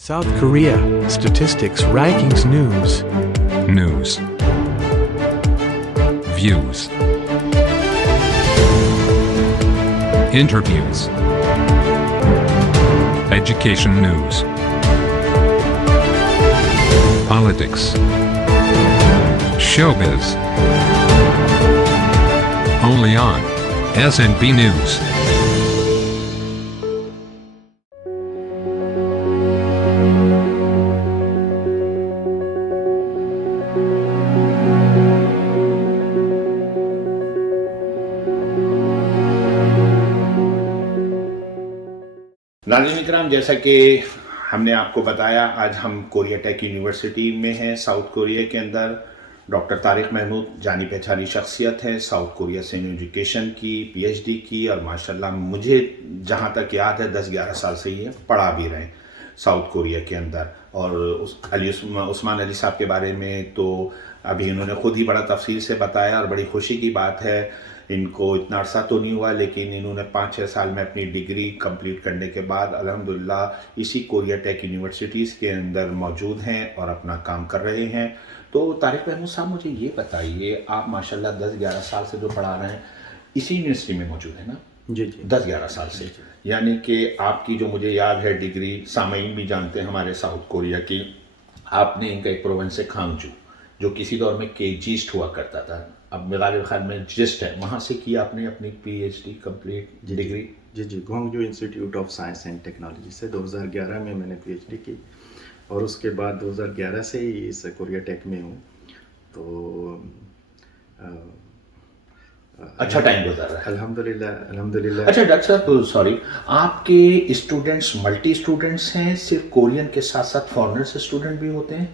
South Korea Statistics Rankings News. News. Views. Interviews. Education news. Politics. Showbiz. Only on SNB News. नाज़रीन इकराम, जैसा कि हमने आपको बताया, आज हम कोरिया टेक यूनिवर्सिटी में हैं साउथ कोरिया के अंदर। डॉक्टर तारिक महमूद जानी पहचानी शख्सियत है, साउथ कोरिया से एजुकेशन की, पीएचडी की, और माशाल्लाह मुझे जहाँ तक याद है 10-11 साल से ये पढ़ा भी रहे साउथ कोरिया के अंदर। और उस्मान अली साहब के बारे में तो अभी इन्होंने खुद ही बड़ा तफसील से बताया, और बड़ी खुशी की बात है, इनको इतना अरसा तो नहीं हुआ लेकिन इन्होंने 5-6 साल में अपनी डिग्री कंप्लीट करने के बाद अल्हम्दुलिल्लाह इसी कोरिया टेक यूनिवर्सिटीज़ के अंदर मौजूद हैं और अपना काम कर रहे हैं। तो तारिक महमूद साहब, मुझे ये बताइए, आप माशाल्लाह 10-11 साल से जो पढ़ा रहे हैं इसी यूनिवर्सिटी में मौजूद है ना? जी जी, 10-11 साल से, यानी कि आपकी जो मुझे याद है डिग्री, सामईन भी जानते हैं हमारे साउथ कोरिया की, आपने इनका एक प्रोविंस है खांगजू, जो किसी दौर में केजीस्ट हुआ करता था, अब मेरे ख्याल में जिस्ट है, वहाँ से की आपने अपनी पीएचडी कंप्लीट डिग्री? जी जी, Gwangju institute of science and technology से 2011 में मैंने पीएचडी की, और उसके बाद 2011 से ही इस कोरिया टेक में हूँ। तो अच्छा टाइम गुजर रहा है, अल्हम्दुलिल्लाह। अच्छा डॉक्टर साहब, सॉरी, आपके स्टूडेंट्स मल्टी स्टूडेंट्स हैं, सिर्फ कोरियन के साथ साथ फॉरेनर्स स्टूडेंट भी होते हैं?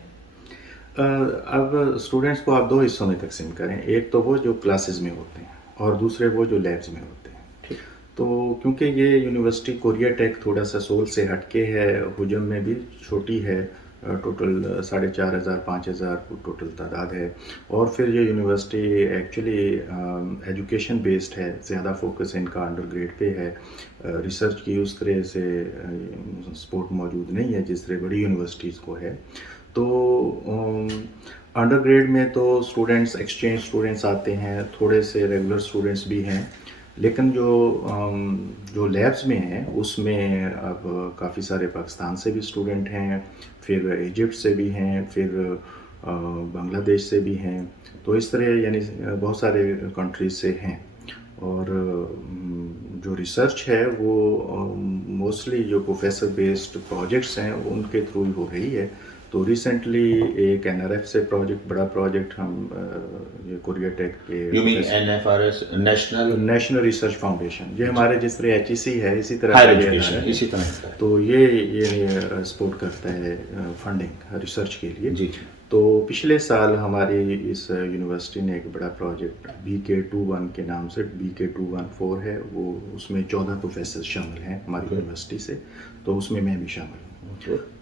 अब स्टूडेंट्स को आप दो हिस्सों में तकसीम करें, एक तो वो जो क्लासेस में होते हैं और दूसरे वो जो लैब्स में होते हैं। तो क्योंकि ये यूनिवर्सिटी कोरिया टेक थोड़ा सा सोल से हटके है, हुजम में भी छोटी है, टोटल 4,500-5,000 टोटल तादाद है, और फिर ये यूनिवर्सिटी एक्चुअली एजुकेशन बेस्ड है, ज़्यादा फोकस इनका अंडर ग्रेड पे है। रिसर्च की उस तरह से सपोर्ट मौजूद नहीं है जिस तरह बड़ी यूनिवर्सिटीज़ को है। तो अंडर ग्रेड में तो स्टूडेंट्स, एक्सचेंज स्टूडेंट्स आते हैं, थोड़े से रेगुलर स्टूडेंट्स भी हैं, लेकिन जो लैब्स में हैं उसमें अब काफ़ी सारे पाकिस्तान से भी स्टूडेंट हैं, फिर इजिप्ट से भी हैं, फिर बांग्लादेश से भी हैं। तो इस तरह यानी बहुत सारे कंट्रीज से हैं। और जो रिसर्च है वो मोस्टली जो प्रोफेसर बेस्ड प्रोजेक्ट्स हैं उनके थ्रू ही हो रही है। तो रिसेंटली एक एनआरएफ से प्रोजेक्ट, बड़ा प्रोजेक्ट हम ये कोरिया टेक के, you mean NFRS, national research foundation, ये हमारे जिस तरह एचईसी है इसी तरह हायर एजुकेशन इसी तरह, तो ये सपोर्ट करता है फंडिंग रिसर्च के लिए। जी। तो पिछले साल हमारी इस यूनिवर्सिटी ने एक बड़ा प्रोजेक्ट BK21 के नाम से, BK214 है वो, उसमें 14 प्रोफेसर शामिल हैं हमारी यूनिवर्सिटी से, तो उसमें मैं भी शामिल हूँ।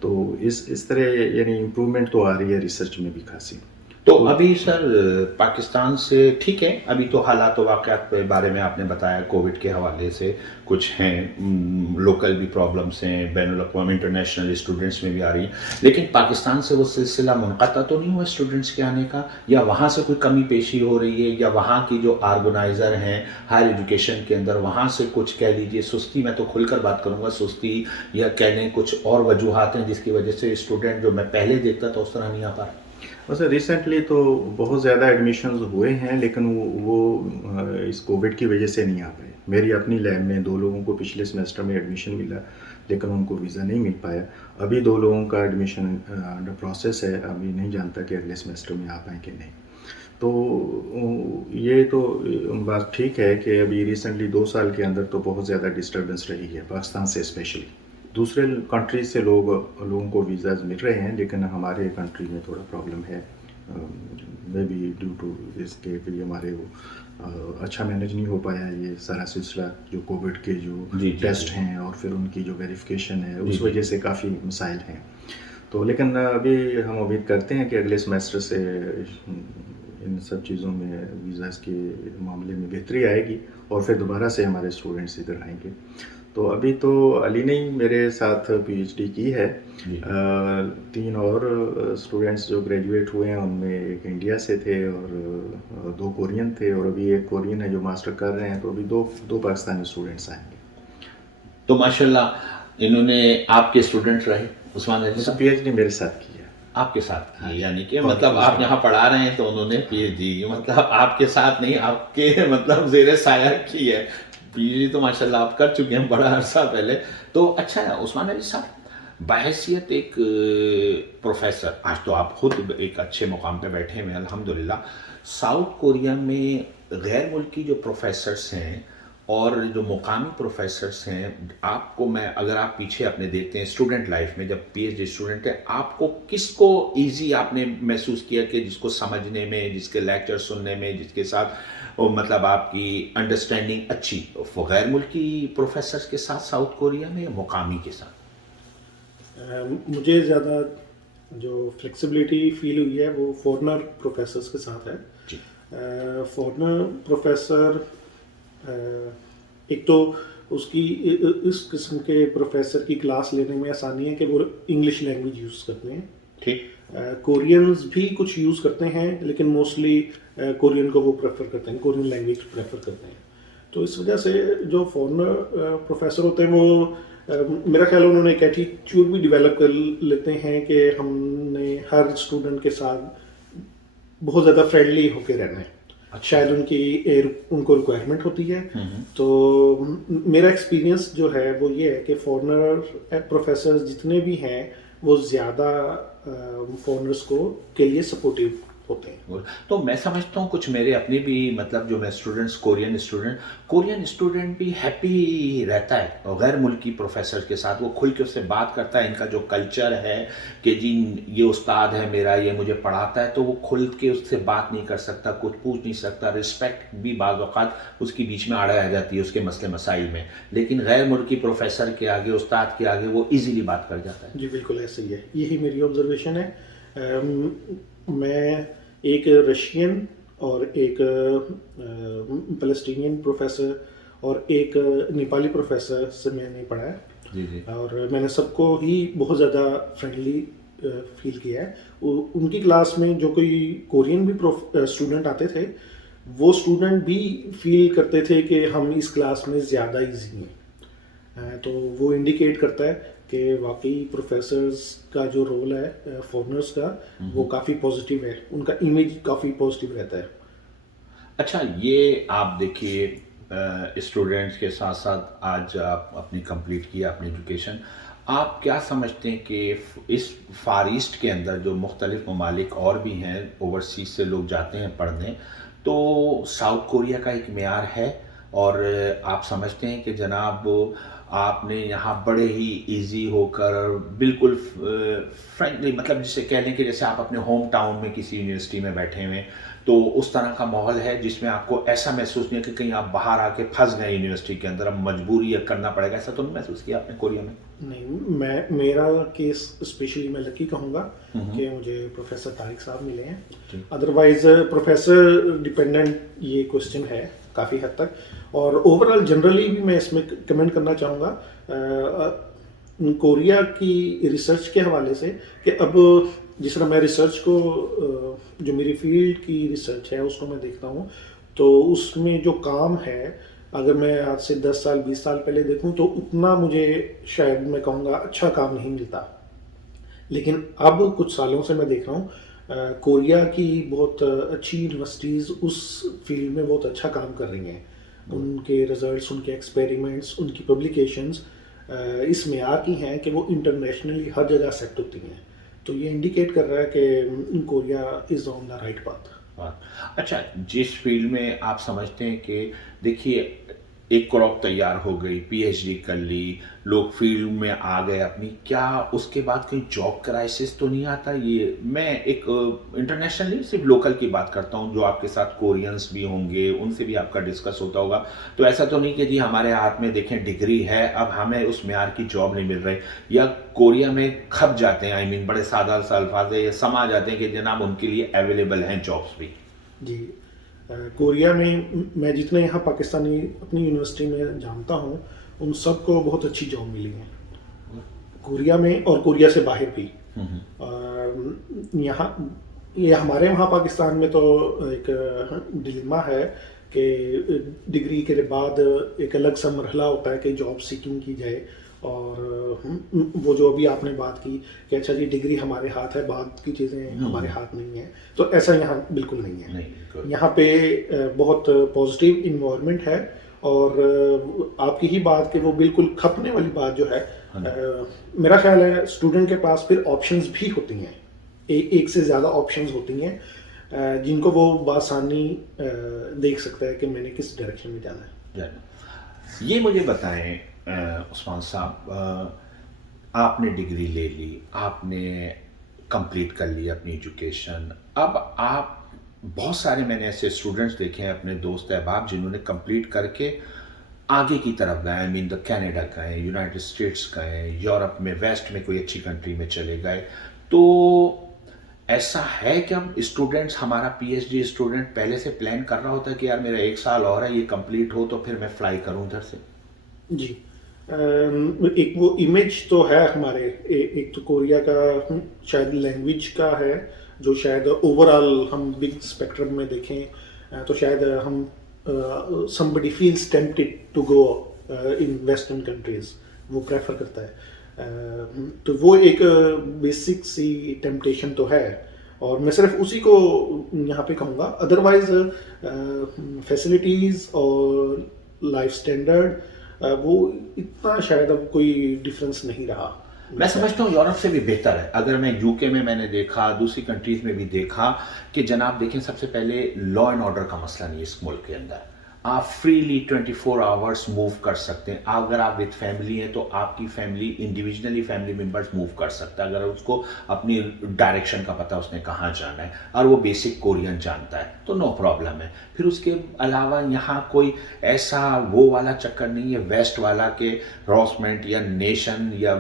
तो इस तरह यानी इम्प्रूवमेंट तो आ रही है रिसर्च में भी खासी। तो अभी सर पाकिस्तान से, ठीक है, अभी तो हालात व वाक़यात के बारे में आपने बताया, कोविड के हवाले से कुछ हैं, लोकल भी प्रॉब्लम्स हैं, बैनुल अक़वामी इंटरनेशनल स्टूडेंट्स में भी आ रही हैं, लेकिन पाकिस्तान से वो सिलसिला मुनक़ता तो नहीं हुआ स्टूडेंट्स के आने का, या वहाँ से कोई कमी पेशी हो रही है, या वहाँ की जो ऑर्गेनाइज़र हैं हायर एजुकेशन के अंदर, वहाँ से कुछ कह लीजिए सुस्ती, मैं तो खुलकर बात करूँगा सुस्ती, या कह लें कुछ और वजूहात हैं जिसकी वजह से स्टूडेंट जो मैं पहले देखता था उस तरह नहीं आ पा रहा? वैसे रिसेंटली तो बहुत ज़्यादा एडमिशन्स हुए हैं, लेकिन वो इस कोविड की वजह से नहीं आ पाए। मेरी अपनी लैब में 2 लोगों को पिछले सेमेस्टर में एडमिशन मिला, लेकिन उनको वीज़ा नहीं मिल पाया। अभी 2 लोगों का एडमिशन अंडर प्रोसेस है, अभी नहीं जानता कि अगले सेमेस्टर में आ पाएँ कि नहीं। तो ये तो बात ठीक है कि अभी रिसेंटली 2 साल के अंदर तो बहुत ज़्यादा डिस्टर्बेंस रही है पाकिस्तान से स्पेशली। दूसरे कंट्री से लोगों को वीज़ाज़ मिल रहे हैं, लेकिन हमारे कंट्री में थोड़ा प्रॉब्लम है, मे बी ड्यू टू इसके भी हमारे वो अच्छा मैनेज नहीं हो पाया ये सारा सिलसिला, जो कोविड के जो टेस्ट हैं और फिर उनकी जो वेरिफिकेशन है, उस वजह से काफ़ी मसाइल हैं। तो लेकिन अभी हम उम्मीद करते हैं कि अगले सेमेस्टर से इन सब चीज़ों में वीज़ाज़ के मामले में बेहतरी आएगी और फिर दोबारा से हमारे स्टूडेंट्स इधर आएंगे। تو ابھی تو علی نے ہی میرے ساتھ پی ایچ ڈی کی ہے. 3 اور اسٹوڈنٹس جو گریجویٹ ہوئے ہیں ان میں ایک انڈیا سے تھے اور 2 کورین تھے, اور ابھی ایک کورین ہے جو ماسٹر کر رہے ہیں, تو ابھی دو پاکستانی اسٹوڈنٹس آئیں گے. تو ماشاءاللہ انہوں نے آپ کے اسٹوڈنٹ رہے عثمان علی صاحب؟ پی ایچ ڈی میرے ساتھ کی ہے. آپ کے ساتھ کی, یعنی کہ مطلب آپ یہاں پڑھا رہے ہیں تو انہوں نے پی ایچ ڈی مطلب آپ کے ساتھ نہیں, آپ کے مطلب زیر سایہ کی ہے. پی ایچ ڈی تو ماشاءاللہ آپ کر چکے ہیں بڑا عرصہ پہلے. تو اچھا ہے عثمان علی صاحب, بحیثیت ایک پروفیسر, آج تو آپ خود ایک اچھے مقام پہ بیٹھے ہوئے ہیں الحمدللہ. ساؤتھ کوریا میں غیر ملکی جو پروفیسرس ہیں اور جو مقامی پروفیسرس ہیں, آپ کو میں اگر آپ پیچھے اپنے دیکھتے ہیں اسٹوڈنٹ لائف میں, جب پی ایچ ڈی اسٹوڈنٹ ہے, آپ کو کس کو ایزی آپ نے محسوس کیا کہ جس کو سمجھنے میں, جس کے لیکچر سننے میں, جس کے ساتھ مطلب آپ کی انڈرسٹینڈنگ اچھی, غیر ملکی پروفیسرس کے ساتھ ساؤتھ کوریا میں یا مقامی کے ساتھ؟ مجھے زیادہ جو فلیکسیبلٹی فیل ہوئی ہے وہ فورنر پروفیسرس کے ساتھ ہے. فورنر پروفیسر ایک تو اس کی اس قسم کے پروفیسر کی کلاس لینے میں آسانی ہے کہ وہ انگلش لینگویج یوز کرتے ہیں. ٹھیک. کورینز بھی کچھ یوز کرتے ہیں لیکن موسٹلی کورین کو وہ پریفر کرتے ہیں, کورین لینگویج پریفر کرتے ہیں. تو اس وجہ سے جو فورنر پروفیسر ہوتے ہیں وہ میرا خیال انہوں نے ایک ایٹیٹیوڈ بھی ڈیولپ کر لیتے ہیں کہ ہم نے ہر اسٹوڈنٹ کے ساتھ بہت زیادہ فرینڈلی ہو کے رہنا ہے. شاید ان کو ریکوائرمنٹ ہوتی ہے. تو میرا ایکسپیرینس جو ہے وہ یہ ہے کہ فورنر پروفیسر جتنے بھی ہیں وہ زیادہ فورنرس کے لیے سپورٹیو ہوتے ہیں. تو میں سمجھتا ہوں کچھ میرے اپنے بھی مطلب جو میں اسٹوڈنٹس کورین اسٹوڈنٹ بھی ہیپی رہتا ہے غیر ملکی پروفیسر کے ساتھ. وہ کھل کے اس سے بات کرتا ہے, ان کا جو کلچر ہے کہ جی یہ استاد ہے میرا, یہ مجھے پڑھاتا ہے, تو وہ کھل کے اس سے بات نہیں کر سکتا, کچھ پوچھ نہیں سکتا. رسپیکٹ بھی بعض اوقات اس کی بیچ میں آڑ آ جاتی ہے اس کے مسئلے مسائل میں, لیکن غیر ملکی پروفیسر کے آگے, استاد کے آگے وہ ایزیلی بات کر جاتا ہے. جی بالکل ایسے ہی ہے, یہی میری آبزرویشن ہے. میں ایک رشین اور ایک فلسطینین پروفیسر اور ایک نیپالی پروفیسر سے میں نے پڑھا ہے. جی جی. اور میں نے سب کو ہی بہت زیادہ فرینڈلی فیل کیا ہے. ان کی کلاس میں جو کوئی کورین بھی اسٹوڈنٹ آتے تھے, وہ اسٹوڈنٹ بھی فیل کرتے تھے کہ ہم اس کلاس میں زیادہ ایزی ہیں. تو وہ انڈیکیٹ کرتا ہے کہ واقعی پروفیسرز کا جو رول ہے فورنرز کا وہ کافی پازیٹیو ہے, ان کا امیج کافی پازیٹیو رہتا ہے. اچھا, یہ آپ دیکھیے اسٹوڈنٹس کے ساتھ ساتھ آج آپ اپنی کمپلیٹ کیا اپنی ایجوکیشن, آپ کیا سمجھتے ہیں کہ اس فار ایسٹ کے اندر جو مختلف ممالک اور بھی ہیں, اوورسیز سے لوگ جاتے ہیں پڑھنے, تو ساؤتھ کوریا کا ایک معیار ہے, اور آپ سمجھتے ہیں کہ جناب آپ نے یہاں بڑے ہی ایزی ہو کر بالکل فرینکلی, مطلب جسے کہہ لیں کہ جیسے آپ اپنے ہوم ٹاؤن میں کسی یونیورسٹی میں بیٹھے ہوئے, تو اس طرح کا ماحول ہے جس میں آپ کو ایسا محسوس نہیں ہے کہ کہیں آپ باہر آ کے پھنس گئے یونیورسٹی کے اندر, اب مجبوری ہے کرنا پڑے گا, ایسا تو نہیں محسوس کیا آپ نے کوریا میں؟ نہیں, میرا کیس اسپیشلی میں لکی کہوں گا کہ مجھے پروفیسر طارق صاحب ملے ہیں. ادروائز پروفیسر ڈپینڈنٹ یہ کوشچن ہے کافی حد تک. اور اوور آل جنرلی بھی میں اس میں کمنٹ کرنا چاہوں گا کوریا کی ریسرچ کے حوالے سے کہ اب جس طرح میں ریسرچ کو, جو میری فیلڈ کی ریسرچ ہے اس کو میں دیکھتا ہوں, تو اس میں جو کام ہے اگر میں آج سے 10 سال 20 سال پہلے دیکھوں تو اتنا مجھے شاید میں کہوں گا اچھا کام نہیں ملتا. لیکن اب کچھ سالوں سے میں دیکھ رہا ہوں کوریا کی بہت اچھی یونیورسٹیز اس فیلڈ میں بہت اچھا کام کر رہی ہیں. ان کے ریزلٹس, ان کے ایکسپیریمنٹس, ان کی پبلیکیشنز اس معیار کی ہیں کہ وہ انٹرنیشنلی ہر جگہ ایکسیپٹ ہوتی ہیں. تو یہ انڈیکیٹ کر رہا ہے کہ Korea is on the right path. اچھا, جس فیلڈ میں آپ سمجھتے ہیں کہ دیکھیے ایک کراپ تیار ہو گئی, پی ایچ ڈی کر لی, لوگ فیلڈ میں آ گئے اپنی, کیا اس کے بعد کہیں جاب کرائسس تو نہیں آتا؟ یہ میں ایک انٹرنیشنلی صرف لوکل کی بات کرتا ہوں, جو آپ کے ساتھ کورینس بھی ہوں گے ان سے بھی آپ کا ڈسکس ہوتا ہوگا. تو ایسا تو نہیں کہ جی ہمارے ہاتھ میں دیکھیں ڈگری ہے, اب ہمیں اس معیار کی جاب نہیں مل رہی, یا کوریا میں کھپ جاتے ہیں, بڑے سادہ سا الفاظ ہے, یہ سما جاتے ہیں کہ جناب ان کے لیے اویلیبل ہیں جابس بھی. جی, کوریا میں جتنے یہاں پاکستانی اپنی یونیورسٹی میں جانتا ہوں उन सबको बहुत अच्छी जॉब मिली है, कोरिया में और कोरिया से बाहर भी। यहाँ ये हमारे वहाँ पाकिस्तान में तो एक डिलेमा है कि डिग्री के बाद एक अलग सा मरहला होता है कि जॉब सीकिंग की जाए, और वो जो अभी आपने बात की कि अच्छा जी डिग्री हमारे हाथ है, बाद की चीज़ें हमारे हाथ नहीं है, तो ऐसा यहाँ बिल्कुल नहीं है। यहाँ पे बहुत पॉजिटिव इन्वायरमेंट है, और आपकी ही बात कि वो बिल्कुल खपने वाली बात जो है, मेरा ख्याल है स्टूडेंट के पास फिर ऑप्शंस भी होती हैं, एक से ज़्यादा ऑप्शंस होती हैं जिनको वो बआसानी देख सकता है कि मैंने किस डायरेक्शन में जाना है। ये मुझे बताएं उस्मान साहब, आपने डिग्री ले ली, आपने कंप्लीट कर ली अपनी एजुकेशन, अब आप बहुत सारे मैंने ऐसे स्टूडेंट्स देखे हैं, अपने दोस्त अहबाब, जिन्होंने कंप्लीट करके आगे की तरफ गए, आई मीन कनाडा गए, यूनाइटेड स्टेट्स गए, यूरोप में, वेस्ट में कोई अच्छी कंट्री में चले गए। तो ऐसा है कि हम स्टूडेंट्स, हमारा पीएचडी स्टूडेंट पहले से प्लान कर रहा होता है कि यार मेरा 1 साल और है, ये कंप्लीट हो तो फिर मैं फ्लाई करूं उधर से? जी, एक वो इमेज तो है हमारे, एक तो कोरिया का शायद लैंग्वेज का है, जो शायद ओवरऑल हम बिग स्पेक्ट्रम में देखें तो शायद हम somebody feels tempted to go in western countries, वो प्रेफर करता है, तो वो एक बेसिक सी टेम्पटेशन तो है, और मैं सिर्फ उसी को यहाँ पे कहूँगा। अदरवाइज फैसिलिटीज़ और लाइफ स्टैंडर्ड वो इतना शायद अब कोई डिफरेंस नहीं रहा। मैं समझता हूँ यूरोप से भी बेहतर है। अगर मैं यूके में मैंने देखा, दूसरी कंट्रीज में भी देखा कि जनाब देखें, सबसे पहले लॉ एंड ऑर्डर का मसला नहीं है इस मुल्क के अंदर, आप फ्रीली 24 आवर्स मूव कर सकते हैं। अगर आप विद फैमिली हैं तो आपकी family individually family members move कर सकता है, अगर उसको अपनी डायरेक्शन का पता, उसने कहाँ जाना है और वो बेसिक कोरियन जानता है तो नो प्रॉब्लम है। फिर उसके अलावा यहाँ कोई ऐसा वो वाला चक्कर नहीं है वेस्ट वाला के हरासमेंट या नेशन या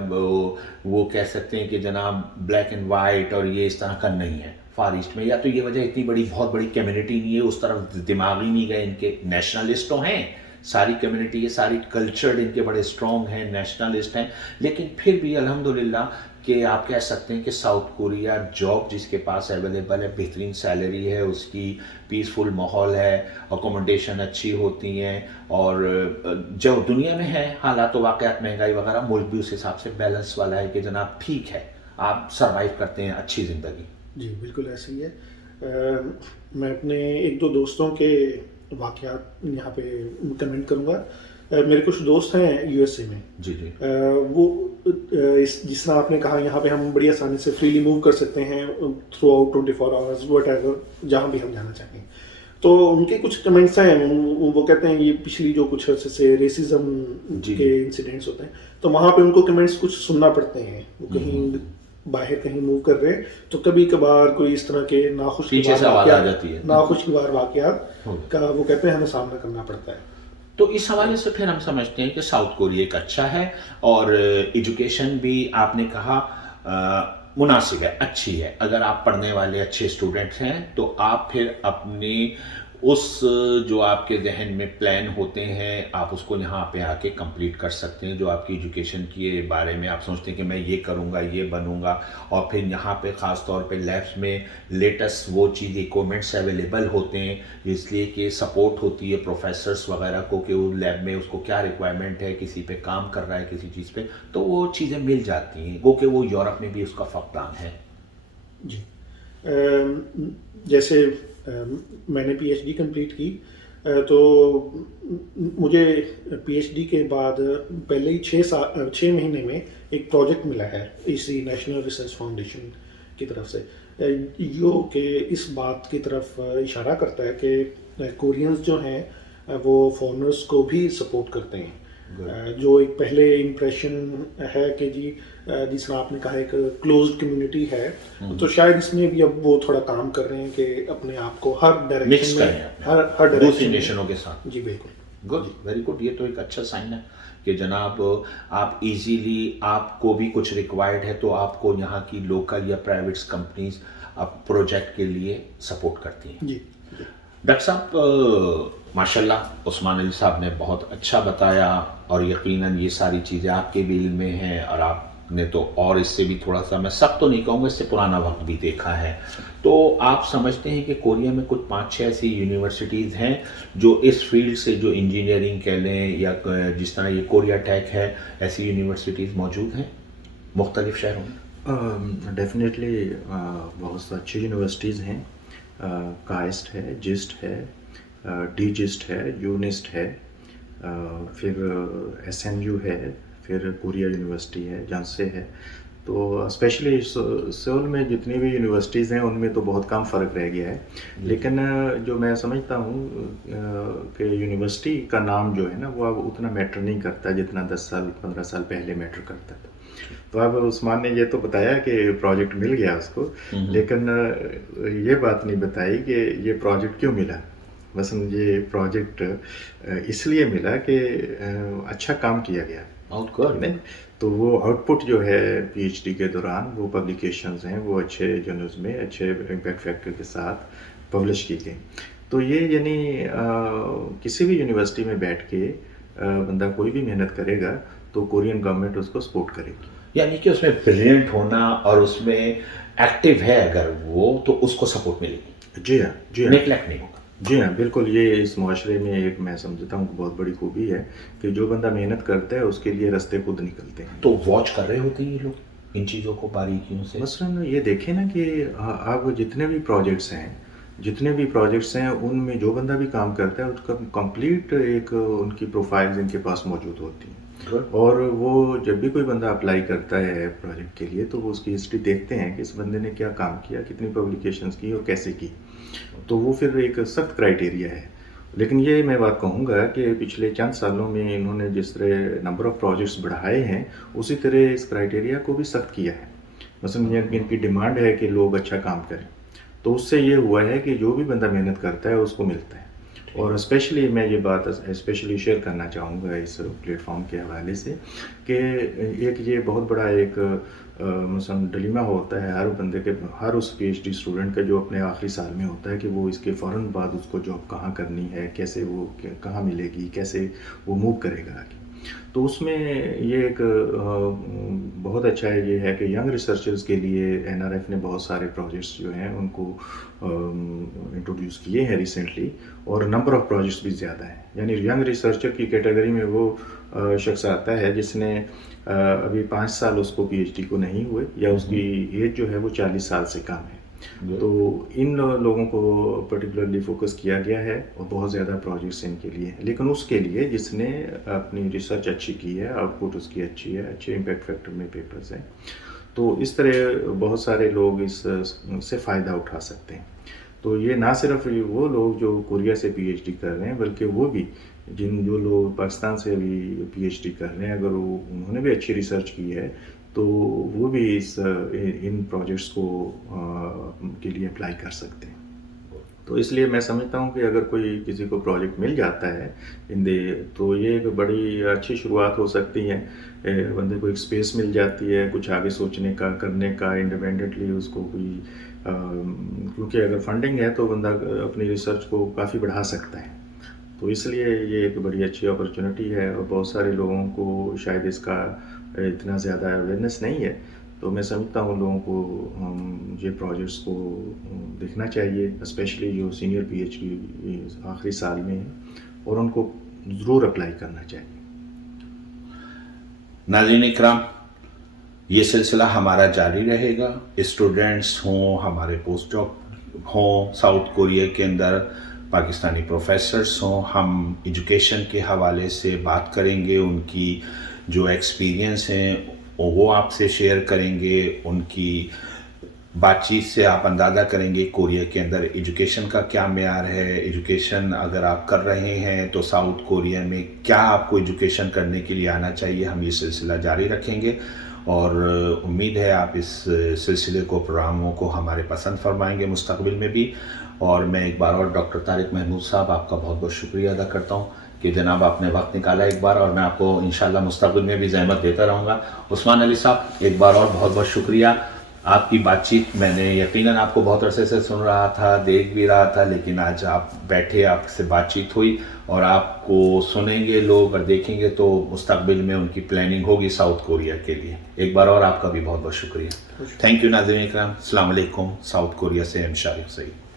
वो कह सकते हैं कि जनाब ब्लैक एंड वाइट और ये इस तरह का नहीं है फार ईस्ट में। या तो ये वजह इतनी बड़ी बहुत बड़ी कम्युनिटी नहीं है, उस तरफ दिमाग ही नहीं गए इनके। नेशनलिस्ट तो हैं, सारी कम्युनिटी है, सारी कल्चर इनके बड़े स्ट्रॉन्ग हैं, नेशनलिस्ट हैं, लेकिन फिर भी अल्हम्दुलिल्लाह कि आप कह सकते हैं कि साउथ कोरिया जॉब जिसके पास अवेलेबल है, बेहतरीन सैलरी है उसकी, पीसफुल माहौल है, अकोमोडेशन अच्छी होती हैं, और जो दुनिया में है हालात तो वाक़यात महंगाई वगैरह, मुल्क भी उस हिसाब से बैलेंस वाला है कि जनाब ठीक है, आप सर्वाइव करते हैं अच्छी ज़िंदगी। जी बिल्कुल ऐसे ही है। मैं अपने 1-2 दोस्तों के वाक़यात यहाँ पे कमेंट करूँगा। मेरे कुछ दोस्त हैं यूएसए में, जी जी, वो जिस तरह आपने कहा यहाँ पे हम बड़ी आसानी से फ्रीली मूव कर सकते हैं थ्रू आउट 24 आवर्स व्हाटएवर, जहाँ भी हम जाना चाहें। तो उनके कुछ कमेंट्स हैं, वो कहते हैं ये पिछली जो कुछ अर्से से रेसिज्म के इंसिडेंट्स होते हैं, तो वहाँ पे उनको कमेंट्स कुछ सुनना पड़ते हैं। वो कहीं बाहर कहीं मूव कर रहे हैं तो कभी कभार कोई इस तरह के नाखुशगवार वाक़यात का वो कहते हैं हमें सामना करना पड़ता है। तो इस हवाले से फिर हम समझते हैं कि साउथ कोरिया एक अच्छा है, और एजुकेशन भी आपने कहा मुनासिब है, अच्छी है। अगर आप पढ़ने वाले अच्छे स्टूडेंट्स हैं तो आप फिर अपनी उस जो आपके जहन में प्लान होते हैं आप उसको यहाँ पे आके कंप्लीट कर सकते हैं। जो आपकी एजुकेशन के बारे में आप सोचते हैं कि मैं ये करूँगा, ये बनूँगा, और फिर यहाँ पे ख़ास तौर पे लैब्स में लेटेस्ट वो चीज़ इक्विपमेंट्स अवेलेबल होते हैं, इसलिए कि सपोर्ट होती है प्रोफेसर्स वगैरह को कि वो लैब में उसको क्या रिक्वायरमेंट है, किसी पे काम कर रहा है किसी चीज़ पे, तो वो चीज़ें मिल जाती हैं। वो कि वो यूरोप में भी उसका फकदान है। जी, जैसे मैंने पीएचडी कंप्लीट की, तो मुझे पीएचडी के बाद पहले ही 6 महीने में एक प्रोजेक्ट मिला है इसी नेशनल रिसर्च फाउंडेशन की तरफ से, जो कि इस बात की तरफ इशारा करता है कि कोरियंस जो हैं वो फॉरेनर्स को भी सपोर्ट करते हैं। जो एक पहले इम्प्रेशन है कि जी जिस तरह आपने कहा एक क्लोज्ड कम्युनिटी है, तो शायद इसमें भी अब वो थोड़ा काम कर रहे हैं कि अपने आप को हर डायरेक्शन में, हर दूसरी नेशनों के साथ। जी बिल्कुल, गुड, वेरी गुड। ये तो एक अच्छा साइन है कि जनाब आप इजीली, आपको भी कुछ रिक्वायर्ड है तो आपको यहाँ की लोकल या प्राइवेट कंपनीज आप प्रोजेक्ट के लिए सपोर्ट करती हैं। जी। डॉक्टर साहब माशाल्लाह उस्मान अली साहब ने बहुत अच्छा बताया और यकीनन ये सारी चीज़ें आपके भी इल्म में हैं और आपने तो और इससे भी थोड़ा सा, मैं सब तो नहीं कहूँगा, इससे पुराना वक्त भी देखा है। तो आप समझते हैं कि कोरिया में कुछ 5-6 ऐसी यूनिवर्सिटीज़ हैं जो इस फील्ड से, जो इंजीनियरिंग कह लें या जिस तरह ये कोरिया टेक है, ऐसी यूनिवर्सिटीज़ मौजूद हैं मुख्तलिफ शहरों में? डेफिनेटली बहुत अच्छी यूनिवर्सिटीज़ हैं। काइस्ट है, जिस्ट है, डी जिस्ट है, यूनिस्ट है, फिर SNU है, फिर कोरिया यूनिवर्सिटी है, जानसे है। तो स्पेशली सोल में जितनी भी यूनिवर्सिटीज़ हैं उनमें तो बहुत कम फ़र्क रह गया है, लेकिन जो मैं समझता हूँ कि यूनिवर्सिटी का नाम जो है ना वो अब उतना मैटर नहीं करता जितना 10 साल 15 साल पहले मैटर करता था। तो अब उस्मान ने ये तो बताया कि प्रोजेक्ट मिल गया उसको, लेकिन ये बात नहीं बताई कि ये प्रोजेक्ट क्यों मिला। बस ये प्रोजेक्ट इसलिए मिला कि अच्छा काम किया गया नहीं, तो वो आउटपुट जो है PhD के दौरान वो पब्लिकेशंस हैं वो अच्छे जर्नल्स में अच्छे इम्पैक्ट फैक्टर के साथ पब्लिश की गई। तो ये यानी किसी भी यूनिवर्सिटी में बैठ के बंदा कोई भी मेहनत करेगा तो कोरियन गवर्नमेंट उसको सपोर्ट करेगी। यानी कि उसमें ब्रिलियंट होना और उसमें एक्टिव है अगर वो, तो उसको सपोर्ट मिलेगी। जी हाँ, जी हाँ, नेगलेक्ट नहीं होगा। जी हाँ, बिल्कुल। ये इस माशरे में एक मैं समझता हूँ बहुत बड़ी खूबी है कि जो बंदा मेहनत करता है उसके लिए रास्ते खुद निकलते हैं। तो वॉच कर रहे होते हैं ये लोग इन चीज़ों को बारीकियों से। मसलन ये देखें ना कि अब जितने भी प्रोजेक्ट्स हैं उनमें जो बंदा भी काम करता है उसका कंप्लीट एक उनकी प्रोफाइल्स इनके पास मौजूद होती हैं, और वो जब भी कोई बंदा अप्लाई करता है प्रोजेक्ट के लिए तो वो उसकी हिस्ट्री देखते हैं कि इस बंदे ने क्या काम किया, कितनी पब्लिकेशंस की और कैसे की। तो वो फिर एक सख्त क्राइटेरिया है। लेकिन ये मैं बात कहूँगा कि पिछले चंद सालों में इन्होंने जिस तरह नंबर ऑफ़ प्रोजेक्ट्स बढ़ाए हैं उसी तरह इस क्राइटेरिया को भी सख्त किया है। मसलन इनकी डिमांड है कि लोग अच्छा काम करें, तो उससे ये हुआ है कि जो भी बंदा मेहनत करता है उसको मिलता है। और स्पेशली मैं ये बात स्पेशली शेयर करना चाहूँगा इस प्लेटफॉर्म के हवाले से कि एक ये बहुत बड़ा एक मसलन डिलेमा होता है हर बंदे के, हर उस PhD स्टूडेंट का जो अपने आखिरी साल में होता है कि वो इसके फ़ौरन बाद उसको जॉब कहाँ करनी है, कैसे वो कहाँ मिलेगी, कैसे वो मूव करेगा आगे। तो उसमें ये एक बहुत अच्छा ये है कि यंग रिसर्चर्स के लिए NRF ने बहुत सारे प्रोजेक्ट्स जो हैं उनको इंट्रोड्यूस किए हैं रिसेंटली, और नंबर ऑफ़ प्रोजेक्ट्स भी ज़्यादा हैं। यानी यंग रिसर्चर की कैटेगरी में वो शख्स आता है जिसने अभी 5 साल उसको PhD को नहीं हुए या उसकी एज जो है वो 40 साल से कम है। तो इन लोगों को पर्टिकुलरली फोकस किया गया है और बहुत ज़्यादा प्रोजेक्ट्स इनके लिए हैं। लेकिन उसके लिए जिसने अपनी रिसर्च अच्छी की है, आउटपुट उसकी अच्छी है, अच्छे इम्पैक्ट फैक्टर में पेपर्स हैं, तो इस तरह बहुत सारे लोग इससे फ़ायदा उठा सकते हैं। तो ये ना सिर्फ वो लोग जो कोरिया से PhD कर रहे हैं बल्कि वो भी जो लोग पाकिस्तान से भी PhD कर रहे हैं, अगर उन्होंने भी अच्छी रिसर्च की है तो वो भी इन प्रोजेक्ट्स को के लिए अप्लाई कर सकते हैं। तो इसलिए मैं समझता हूँ कि अगर कोई किसी को प्रोजेक्ट मिल जाता है तो ये एक बड़ी अच्छी शुरुआत हो सकती है। बंदे को एक स्पेस मिल जाती है कुछ आगे सोचने का, करने का, इंडिपेंडेंटली उसको कोई क्योंकि अगर फंडिंग है तो बंदा अपनी रिसर्च को काफ़ी बढ़ा सकता है। तो इसलिए ये एक बड़ी अच्छी अपॉर्चुनिटी है और बहुत सारे लोगों को शायद इसका इतना ज़्यादा अवेयरनेस नहीं है। तो मैं समझता हूँ लोगों को ये प्रोजेक्ट्स को देखना चाहिए, स्पेशली जो सीनियर PhD आखिरी साल में है, और उनको ज़रूर अप्लाई करना चाहिए। नाज़रीन इकराम, ये सिलसिला हमारा जारी रहेगा। स्टूडेंट्स हों, हमारे पोस्ट डॉक हों साउथ कोरिया के अंदर, पाकिस्तानी प्रोफेसर्स हों, हम एजुकेशन के हवाले से बात करेंगे। उनकी जो एक्सपीरियंस हैं वो आपसे शेयर करेंगे। उनकी बातचीत से आप अंदाज़ा करेंगे कोरिया के अंदर एजुकेशन का क्या मेयार है। एजुकेशन अगर आप कर रहे हैं तो साउथ कोरिया में क्या आपको एजुकेशन करने के लिए आना चाहिए। हम ये सिलसिला जारी रखेंगे और उम्मीद है आप इस सिलसिले को, प्रोग्रामों को हमारे पसंद फरमाएंगे मुस्तकबिल में भी। और मैं एक बार और डॉक्टर तारिक महमूद साहब आपका बहुत बहुत शुक्रिया अदा करता हूँ कि जनाब आपने वक्त निकाला एक बार, और मैं आपको इंशाल्लाह मुस्तकबिल में भी ज़हमत देता रहूँगा। उस्मान अली साहब, एक बार और बहुत बहुत शुक्रिया। آپ کی بات چیت میں نے یقیناً آپ کو بہت عرصے سے سن رہا تھا، دیکھ بھی رہا تھا، لیکن آج آپ بیٹھے، آپ سے بات چیت ہوئی اور آپ کو سنیں گے لوگ اور دیکھیں گے تو مستقبل میں ان کی پلاننگ ہوگی ساؤتھ کوریا کے لیے. ایک بار اور آپ کا بھی بہت بہت شکریہ. تھینک یو ناظرین اکرام. السلام علیکم. ساؤتھ کوریا سے ایم شارق سعید.